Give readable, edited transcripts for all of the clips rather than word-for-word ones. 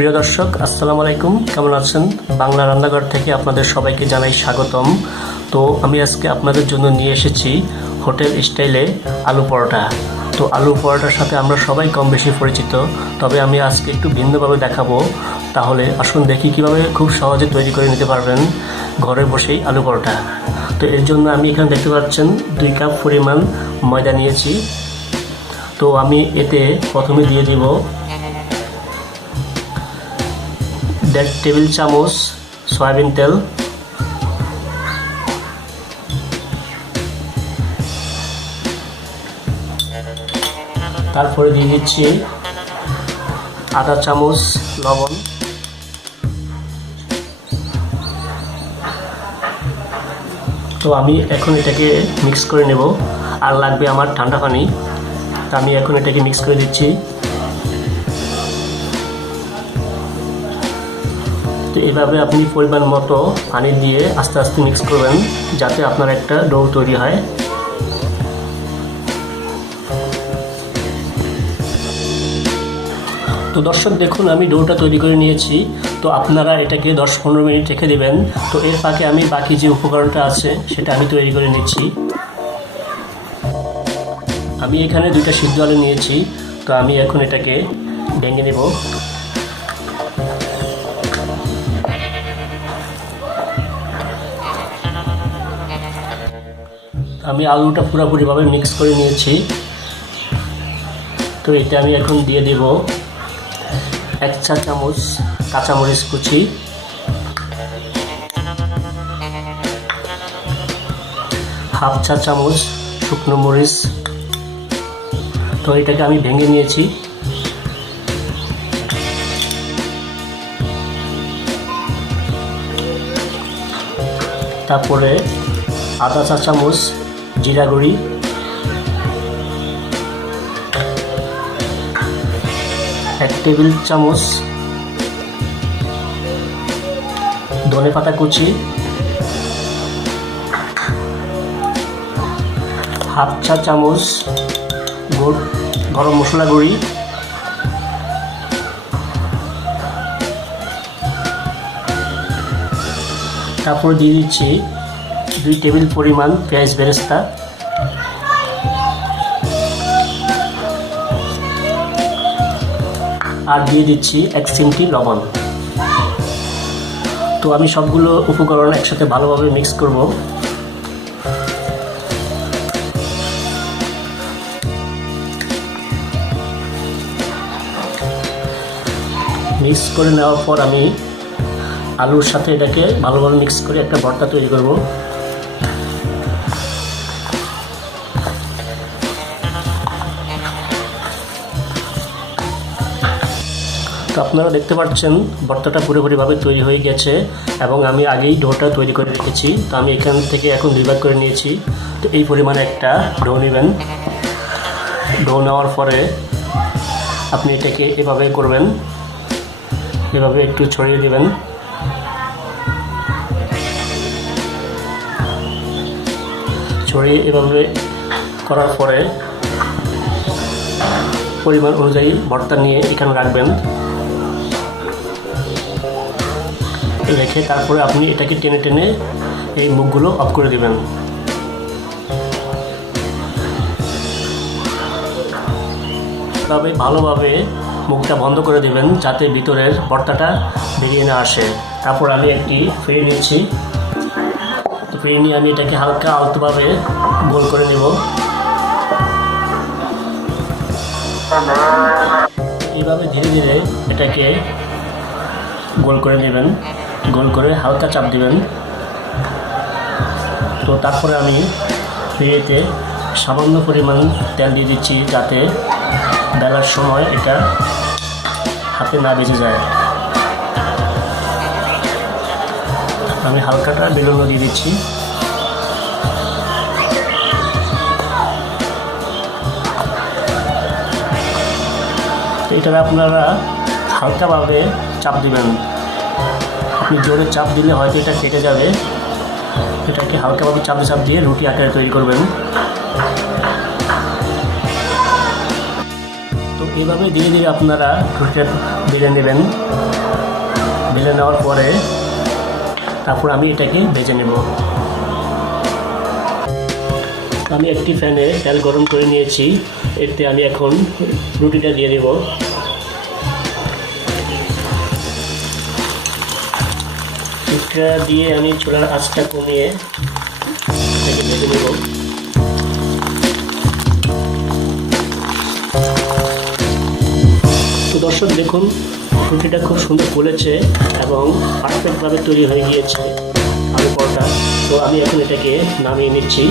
প্রিয় দর্শক, আসসালামু আলাইকুম। কেমন আছেন? বাংলা রান্নাঘর থেকে আপনাদের সবাইকে জানাই স্বাগতম। তো আমি আজকে আপনাদের জন্য নিয়ে এসেছি হোটেল স্টাইলে আলু পরোটা। তো আলু পরোটার সাথে আমরা সবাই কম বেশি পরিচিত, তবে আমি আজকে একটু ভিন্নভাবে দেখাবো। তাহলে আসুন দেখি কিভাবে খুব সহজে তৈরি করে নিতে পারবেন ঘরে বসেই আলু পরোটা। তো এর জন্য আমি এখানে দেখতে পাচ্ছেন 2 কাপ পরিমাণ ময়দা নিয়েছি। তো আমি এতে প্রথমে দিয়ে দিব 1.5 টেবিল চামচ সয়াবিন তেল, তারপরে দিয়ে দিচ্ছি আধা চামচ লবণ, তো আমি এখন এটাকে মিক্স করে নেব। আর লাগবে আমার ঠান্ডা পানি, তো আমি এখন এটাকে মিক্স করে দিচ্ছি। তো এভাবে আপনি পরিমাণ মতো পানি দিয়ে আস্তে আস্তে মিক্স করবেন, যাতে আপনার একটা ডো তৈরি হয়। তো দর্শক দেখুন, আমি ডোটা তৈরি করে নিয়েছি। তো আপনারা এটাকে 10-15 মিনিট রেখে দেবেন। তো এর ফাঁকে আমি বাকি যে উপকরণটা আছে সেটা আমি তৈরি করে নিচ্ছি। আমি এখানে 2টা সিদ্ধ আলু নিয়েছি, তো আমি এখন এটাকে ভেঙে নেব। আমি আলুটা পুরোপুরিভাবে মিক্স করে নিয়েছি। তো এটা আমি এখন দিয়ে দেব 1 চা চামচ কাঁচামরিচ কুচি, 1/2 চা চামচ শুকনো মরিচ। তো এটাকে আমি ভেঙে নিয়েছি। তারপরে আধা চা চামচ জিরা গুঁড়ি, 1 টেবিল চামচ ধনে পাতা কুচি, 1/2 চা চামচ গরম মশলা গুঁড়ি, তারপর দিয়ে দিচ্ছি 2 টেবিল পরিমাণ পেঁয়াজ বেরেস্তা, আর দিয়ে দিচ্ছি 1 চিমটি লবণ। তো আমি সবগুলো উপকরণ একসাথে ভালোভাবে মিক্স করব। মিক্স করে নেওয়ার পর আমি আলুর সাথে এটাকে ভালোভাবে মিক্স করে একটা ভর্তা তৈরি করব। তো আপনারা দেখতে পাচ্ছেন ভর্তাটা পুরোপুরিভাবে তৈরি হয়ে গেছে, এবং আমি আগেই ডোটা তৈরি করে রেখেছি। তো আমি এখান থেকে এখন 2 ভাগ করে নিয়েছি। তো এই পরিমাণে একটা ডো নেবেন। ডো নেওয়ার পরে আপনি এটাকে এভাবে করবেন, এভাবে একটু ছড়িয়ে দেবেন। ছড়িয়ে এভাবে করার পরে পরিমাণ অনুযায়ী ভর্তা নিয়ে এখানে রাখবেন। রেখে তারপরে আপনি এটাকে টেনে টেনে এই মুখগুলো অফ করে দেবেন। ভালোভাবে মুখটা বন্ধ করে দেবেন, যাতে ভিতরের ভর্তাটা বেরিয়ে না আসে। তারপর আমি একটি ফিরে নিচ্ছি। তো ফিরে নিয়ে আমি এটাকে হালকা আলতোভাবে গোল করে নেব। এইভাবে ধীরে ধীরে এটাকে গোল করে নেবেন, গোল করে হালকা চাপ দিবেন। তো তারপরে আমি ফিরেতে সামান্য পরিমাণ তেল দিয়ে দিচ্ছি, যাতে বেলার সময় এটা হাতে না বেজে যায়। আমি হালকাটা বেলুনও দিয়ে দিচ্ছি। এটা আপনারা হালকাভাবে চাপ দিবেন। আপনি জোরে চাপ দিলে হয়তো এটা কেটে যাবে। এটাকে হালকাভাবে চাপ দিয়ে রুটি আকারে তৈরি করবেন। তো এভাবে ধীরে ধীরে আপনারা রুটিটা বেলে নেবেন। বেলে নেওয়ার পরে তারপর আমি এটাকে ভেজে নেব। আমি একটি প্যানে তেল গরম করে নিয়েছি, এতে আমি এখন রুটিটা দিয়ে দেব। রুটিটা দিয়ে আমি চুলার আঁচটা কমিয়ে এটাকে ভেজে নেব। তো দর্শক দেখুন, রুটিটা খুব সুন্দর ফুলেছে এবং পারফেক্টভাবে তৈরি হয়ে গিয়েছে আলু পরোটা। তো আমি এখন এটাকে নামিয়ে নিচ্ছি।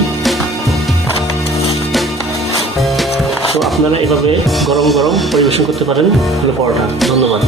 তো আপনারা এভাবে গরম গরম পরিবেশন করতে পারেন আলু পরোটা। ধন্যবাদ।